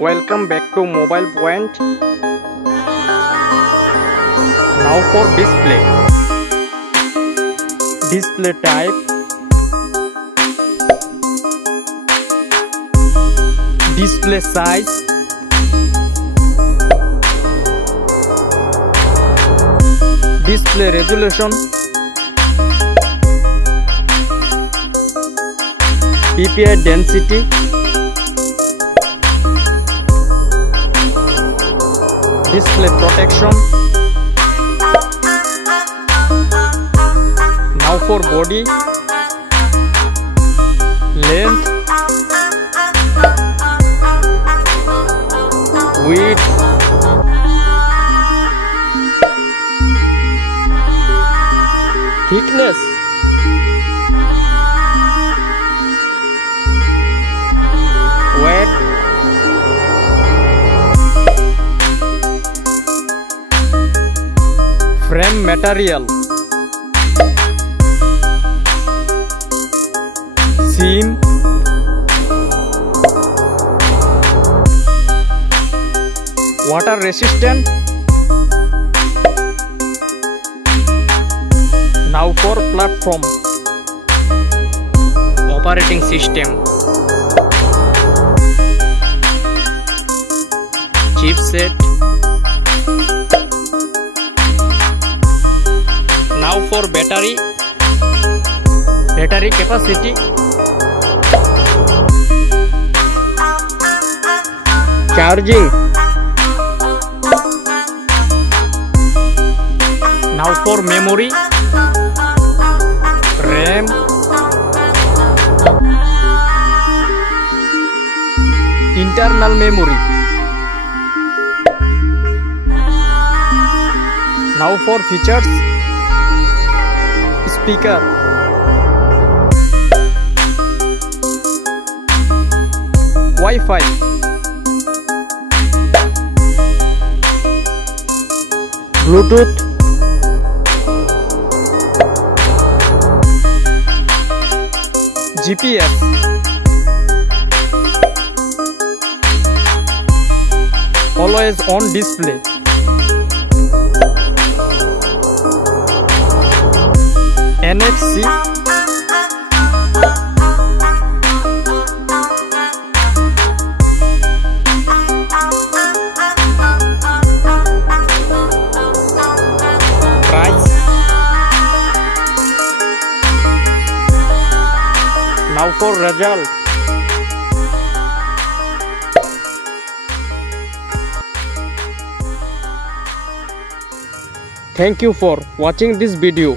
Welcome back to Mobile Point. Now for display. Display type. Display size. Display resolution. PPI density. Display protection. Now for body, length, width, thickness, weight, frame material, seam, water resistant. Now for platform, operating system, chipset. Now for battery capacity, charging. Now for memory, RAM, internal memory. Now for features, speaker, Wi-Fi, Bluetooth, GPS, always on display, NFC, price. Now for result. Thank you for watching this video.